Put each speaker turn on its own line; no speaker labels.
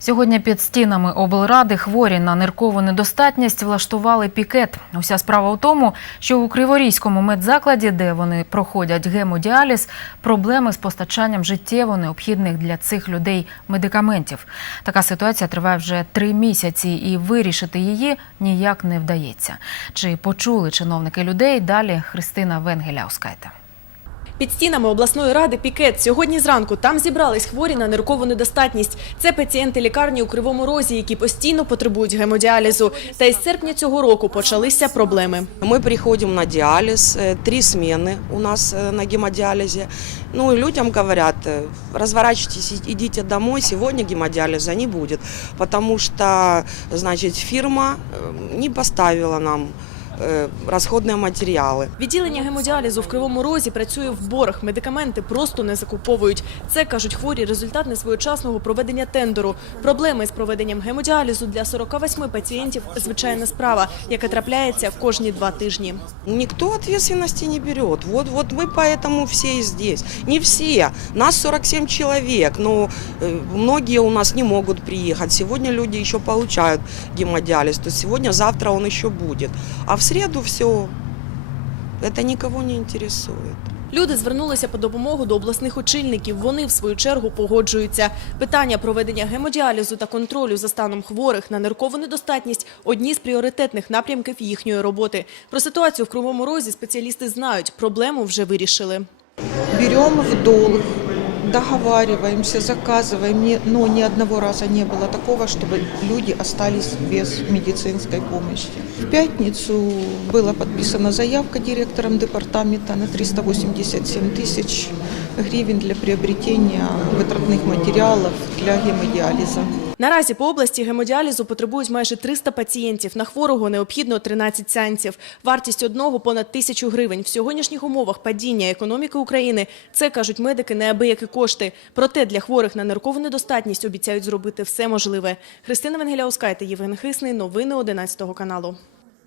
Сьогодні під стінами облради хворі на ниркову недостатність влаштували пікет. Уся справа у тому, що у Криворізькому медзакладі, де вони проходять гемодіаліз, проблеми з постачанням життєво необхідних для цих людей медикаментів. Така ситуація триває вже три місяці, і вирішити її ніяк не вдається. Чи почули чиновники людей? Далі Христина Венгеляускайте.
Під стінами обласної ради пікет. Сьогодні зранку там зібрались хворі на ниркову недостатність. Це пацієнти лікарні у Кривому Розі, які постійно потребують гемодіалізу. Та із серпня цього року почалися проблеми.
Мы приходим на диализ, э, три смены у нас э, на гемодиализе. Ну, и людям говорят, э, разворачивайтесь, и- идите домой, сегодня гемодиализа не будет, потому что, значит, фирма э, не поставила нам э, расходные материалы.
Відділення гемодіалізу в Кривому Розі працює в борг. Медикаменти просто не закуповують. Це кажуть хворі результат несвоєчасного проведення тендеру. Проблеми з проведенням гемодіалізу для 48 пацієнтів звичайна справа, яка трапляється кожні два тижні.
Никто ответственности не берет. Вот, вот мы поэтому все и здесь. Не все. Нас 47 человек, но э, многие у нас не могут приехать. Сегодня люди еще получают гемодиализ. То есть сегодня, завтра он еще будет. А в среду все. Это никого не интересует.
Люди звернулися по допомогу до обласних очільників. Вони, в свою чергу, погоджуються. Питання проведення гемодіалізу та контролю за станом хворих на ниркову недостатність – одні з пріоритетних напрямків їхньої роботи. Про ситуацію в Кривому Розі спеціалісти знають. Проблему вже вирішили.
берем в долг, договариваемся, заказываем, Не- но ни одного раза не было такого, чтобы люди остались без медицинской помощи. В пятницу была подписана заявка директором департамента на 387 тысяч гривен для приобретения вытратных материалов для гемодиализа.
Наразі по області гемодіалізу потребують майже 300 пацієнтів. На хворого необхідно 13 сеансів. Вартість одного понад тисячу гривень. В сьогоднішніх умовах падіння економіки України – це, кажуть медики, неабиякі кошти. Проте для хворих на ниркову недостатність обіцяють зробити все можливе. Христина Венгеляускайте, Євген Хисний. Новини 11 каналу.